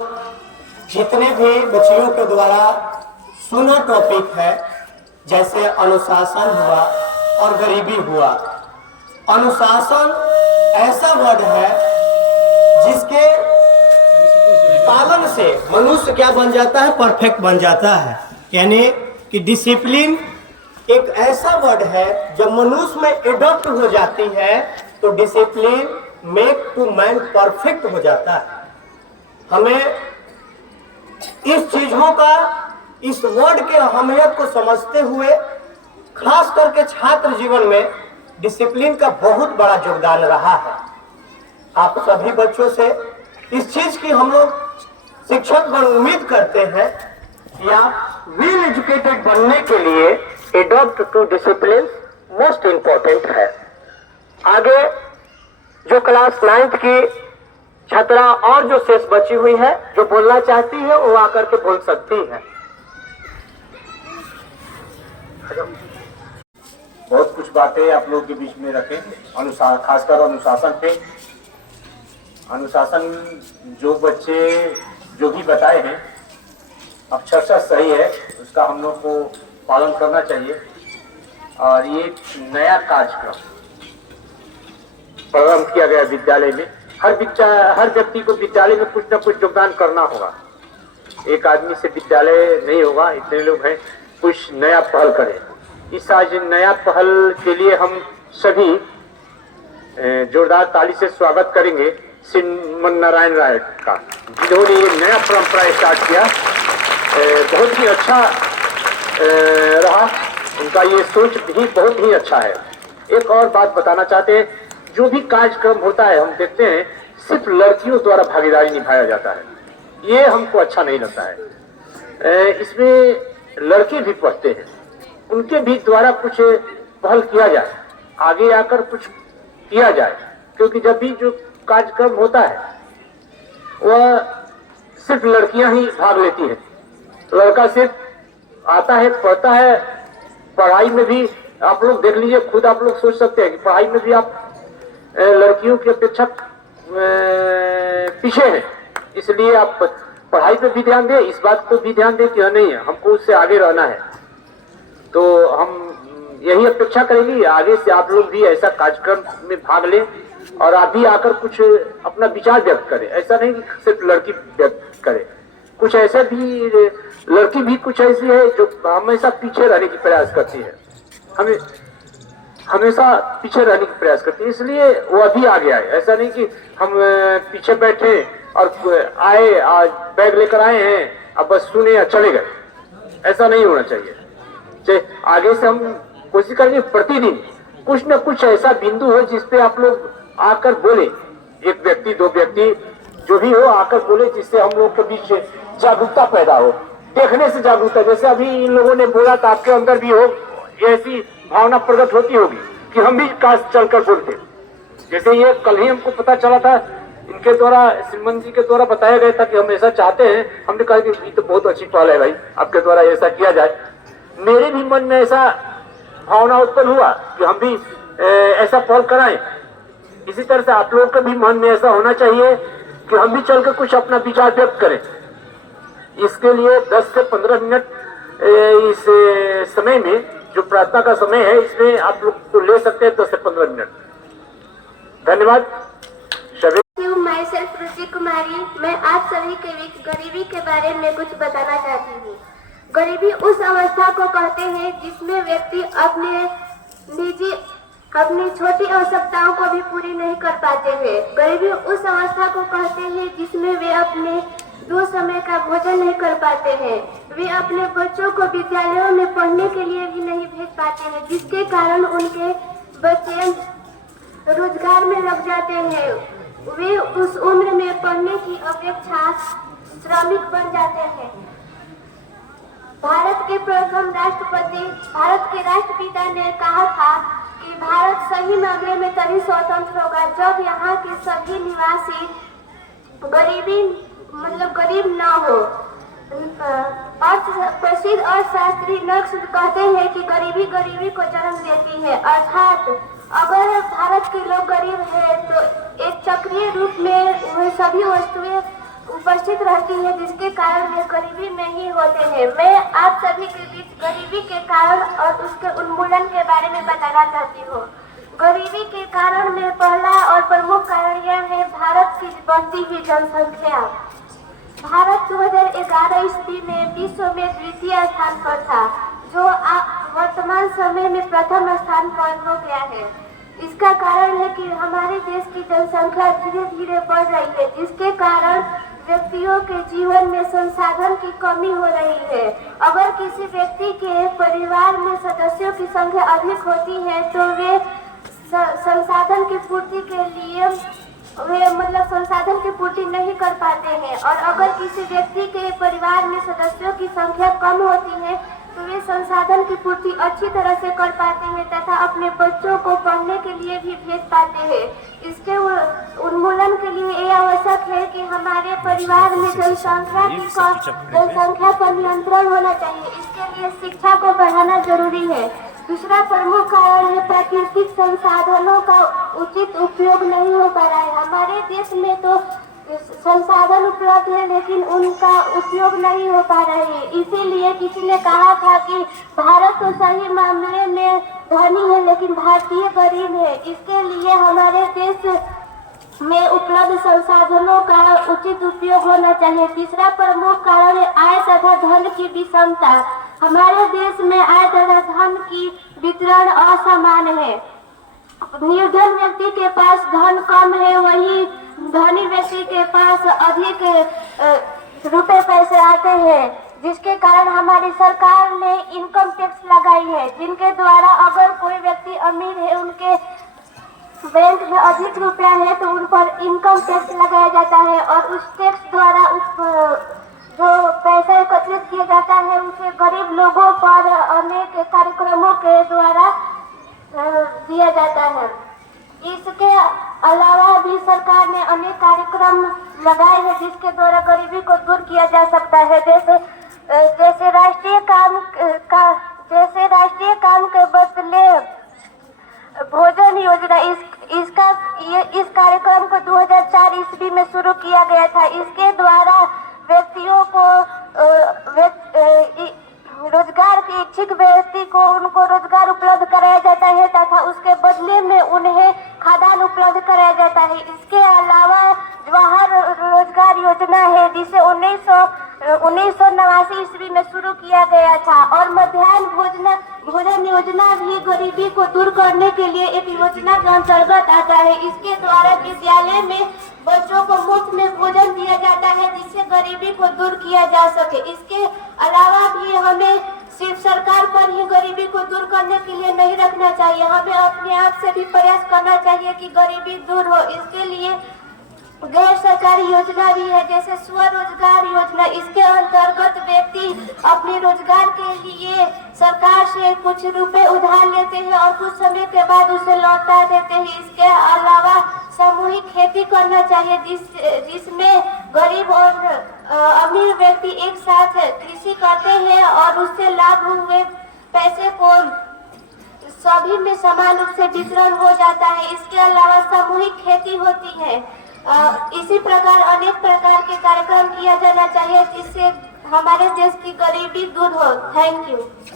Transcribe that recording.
जितने भी बच्चियों के द्वारा सुना टॉपिक है, जैसे अनुशासन हुआ और गरीबी हुआ। अनुशासन ऐसा वर्ड है जिसके पालन से मनुष्य क्या बन जाता है, परफेक्ट बन जाता है। यानी कि डिसिप्लिन एक ऐसा वर्ड है जब मनुष्य में एडॉप्ट हो जाती है तो discipline make to man perfect हो जाता है। हमें इस चीजों का, इस वर्ड के अहमियत को समझते हुए खास करके छात्र जीवन में डिसिप्लिन का बहुत बड़ा योगदान रहा है। आप सभी बच्चों से इस चीज की हम लोग शिक्षक बन उम्मीद करते हैं कि आप वेल एजुकेटेड बनने के लिए adopt to discipline most important है। आगे जो क्लास 9th की छात्रा और जो शेष बची हुई है, जो बोलना चाहती है वो आकर के बोल सकती है। बहुत कुछ बातें आप लोगों के बीच में रखें, खासकर अनुशासन पे। अनुशासन जो बच्चे जो भी बताए हैं अक्षरशः सही है, उसका हम लोग को पालन करना चाहिए। और ये नया कार्यक्रम प्रारंभ किया गया विद्यालय में। हर व्यक्ति को विद्यालय में कुछ न कुछ योगदान करना होगा। एक आदमी से विद्यालय नहीं होगा, इतने लोग हैं, कुछ नया पहल करें। इस आज नया पहल के लिए हम सभी जोरदार ताली से स्वागत करेंगे श्री मन नारायण राय का, जिन्होंने ये नया परंपरा स्टार्ट किया। बहुत ही अच्छा रहा, उनका ये सोच भी बहुत ही अच्छा है। एक और बात बताना चाहते हैं, जो भी कार्यक्रम होता है हम देखते हैं सिर्फ लड़कियों द्वारा भागीदारी निभाया जाता है, ये हमको अच्छा नहीं लगता है। इसमें लड़के भी पढ़ते हैं, उनके भी द्वारा कुछ पहल किया जाए, आगे आकर कुछ किया जाए। क्योंकि जब भी जो कार्यक्रम होता है वह सिर्फ लड़कियां ही भाग लेती हैं, लड़का सिर्फ आता है, पढ़ता है। पढ़ाई में भी आप लोग देख लीजिए, खुद आप लोग सोच सकते हैं कि पढ़ाई में भी आप लड़कियों की अपेक्षा पीछे हैं। इसलिए आप पढ़ाई पे भी ध्यान दें, इस बात को भी ध्यान दें कि नहीं है, हमको उससे आगे रहना है। तो हम यही अपेक्षा करेंगे आगे से आप लोग भी ऐसा कार्यक्रम में भाग लें और आप भी आकर कुछ अपना विचार व्यक्त करें। ऐसा नहीं कि सिर्फ लड़की व्यक्त करे, कुछ ऐसे भी लड़की भी कुछ ऐसी है जो हमेशा पीछे रहने की प्रयास करती है, हमें हमेशा पीछे रहने की प्रयास करती है। इसलिए वो अभी आगे आए। ऐसा नहीं कि हम पीछे बैठे और आए, आज बैग लेकर आए हैं, अब बस सुने या चले गए, ऐसा नहीं होना चाहिए। आगे से हम कोशिश करेंगे प्रतिदिन कुछ न कुछ ऐसा बिंदु हो जिसपे आप लोग आकर बोले, एक व्यक्ति दो व्यक्ति जो भी हो आकर बोले, जिससे हम लोग के बीच जागरूकता पैदा हो। देखने से जागरूकता, जैसे अभी इन लोगों ने बोला था, आपके अंदर भी हो ऐसी भावना प्रकट होती होगी कि हम भी काश चलकर बोलते। जैसे ये कल ही हमको पता चला था, इनके द्वारा, श्रीमंत जी के द्वारा बताया गया था कि हम ऐसा चाहते हैं। हमने कहा कि ये तो बहुत अच्छी पहल है भाई, आपके द्वारा ऐसा किया जाए। मेरे भी मन में ऐसा भावना उत्पन्न हुआ कि हम भी ऐसा पहल कराएं। इसी तरह से आप लोगों के भी मन में ऐसा होना चाहिए कि हम भी चलकर कुछ अपना विचार व्यक्त करें। इसके लिए 10 से 15 मिनट इस समय में, जो प्रार्थना का समय है, इसमें आप लोग तो ले सकते हैं 10 से 15 मिनट। धन्यवाद। मैं सेल्फ रुचि कुमारी, मैं आप सभी के बीच गरीबी के बारे में कुछ बताना चाहती हूँ। गरीबी उस अवस्था को कहते हैं जिसमें व्यक्ति अपनी छोटी आवश्यकताओं को भी पूरी नहीं कर पाते हैं। गरीबी उस अवस्था को कहते हैं जिसमें वे अपने 2 समय का भोजन नहीं कर पाते हैं। वे अपने बच्चों को विद्यालयों में पढ़ने के लिए भी नहीं भेज पाते हैं, जिसके कारण उनके बच्चे रोजगार में लग जाते हैं। वे उस उम्र में पढ़ने की अपेक्षा श्रमिक बन जाते हैं। भारत के प्रथम राष्ट्रपति, भारत के राष्ट्रपिता ने कहा था कि भारत सही मायने में तभी स्वतंत्र होगा जब यहाँ के सभी निवासी गरीब न हो। प्रसिद्ध अर्थशास्त्री नक्स कहते हैं कि गरीबी गरीबी को जन्म देती है, अर्थात अगर भारत के लोग गरीब हैं तो एक चक्रीय रूप में वह सभी वस्तुएं उपस्थित रहती है, जिसके कारण वे गरीबी में ही होते हैं। मैं आप सभी के बीच गरीबी के कारण और उसके उन्मूलन के बारे में बताना चाहती हूँ। गरीबी के कारण में पहला और प्रमुख कारण यह है भारत की बढ़ती हुई जनसंख्या। भारत 2011 ईस्वी में विश्व में द्वितीय स्थान पर था, जो वर्तमान समय में प्रथम स्थान पर हो गया है। इसका कारण है कि हमारे देश की जनसंख्या धीरे धीरे बढ़ रही है, जिसके कारण व्यक्तियों के जीवन में संसाधन की कमी हो रही है। अगर किसी व्यक्ति के परिवार में सदस्यों की संख्या अधिक होती है तो वे संसाधन की पूर्ति के लिए संसाधन की पूर्ति नहीं कर पाते हैं, और अगर किसी व्यक्ति के परिवार में सदस्यों की संख्या कम होती है तो वे संसाधन की पूर्ति अच्छी तरह से कर पाते हैं तथा अपने बच्चों को पढ़ने के लिए भी भेज पाते हैं। इसके उन्मूलन के लिए यह आवश्यक है कि हमारे परिवार में जनसंख्या पर नियंत्रण होना चाहिए। इसके लिए शिक्षा को बढ़ाना जरूरी है। दूसरा प्रमुख कारण है प्राकृतिक संसाधनों का उचित उपयोग नहीं हो पा रहा है। हमारे देश में तो संसाधन उपलब्ध है, लेकिन उनका उपयोग नहीं हो पा रहे हैं। इसीलिए किसी ने कहा था कि भारत तो सही मामले में धनी है, लेकिन भारतीय गरीब है। इसके लिए हमारे देश में उपलब्ध संसाधनों का उचित उपयोग होना चाहिए। तीसरा प्रमुख कारण है आय तथा धन की विषमता। हमारे देश में आय तथा धन की वितरण असमान है। निर्धन व्यक्ति के पास धन कम है, वही धनी व्यक्ति के पास अधिक रुपए पैसे आते हैं, जिसके कारण हमारी सरकार ने इनकम टैक्स लगाई है, जिनके द्वारा अगर कोई व्यक्ति अमीर है, उनके बैंक में अधिक रुपया है तो उन पर इनकम टैक्स लगाया जाता है, और उस टैक्स द्वारा जो पैसा एकत्रित किया जाता है उसे गरीब लोगों पर अनेक कार्यक्रमों के द्वारा दिया जाता है। इसके अलावा भी सरकार ने अनेक कार्यक्रम लगाए हैं जिसके द्वारा गरीबी को दूर किया जा सकता है, जैसे राष्ट्रीय काम के बदले भोजन योजना। इस कार्यक्रम को 2004 ईस्वी में शुरू किया गया था। इसके द्वारा व्यक्तियों को रोजगार के इच्छुक व्यक्ति को उनको रोजगार उपलब्ध कराया जाता है तथा उसके बदले में उन्हें खाद्यान्न उपलब्ध कराया जाता है। इसके अलावा जवाहर रोजगार योजना है, जिसे 1989 ईस्वी में शुरू किया गया था, और मध्याह्न भोजन योजना भी गरीबी को दूर करने के लिए एक योजना के अंतर्गत आता है। इसके द्वारा विद्यालय में बच्चों को मुफ्त में भोजन दिया जाता है, जिससे गरीबी को दूर किया जा सके। इसके अलावा भी हमें सिर्फ सरकार पर ही गरीबी को दूर करने के लिए नहीं रखना चाहिए, हमें अपने आप से भी प्रयास करना चाहिए कि गरीबी दूर हो। इसके लिए गैर सरकारी योजना भी है, जैसे स्वरोजगार योजना। इसके अंतर्गत व्यक्ति अपने रोजगार के लिए सरकार से कुछ रुपए उधार लेते हैं और कुछ समय के बाद उसे लौटा देते हैं। इसके अलावा सामूहिक खेती करना चाहिए, जिसमें गरीब और अमीर व्यक्ति एक साथ कृषि करते हैं और उससे लाभ हुए पैसे को सभी में समान रूप से वितरण हो जाता है। इसके अलावा सामूहिक खेती होती है। इसी प्रकार अनेक प्रकार के कार्यक्रम किया जाना चाहिए, जिससे हमारे देश की गरीबी दूर हो। Thank you.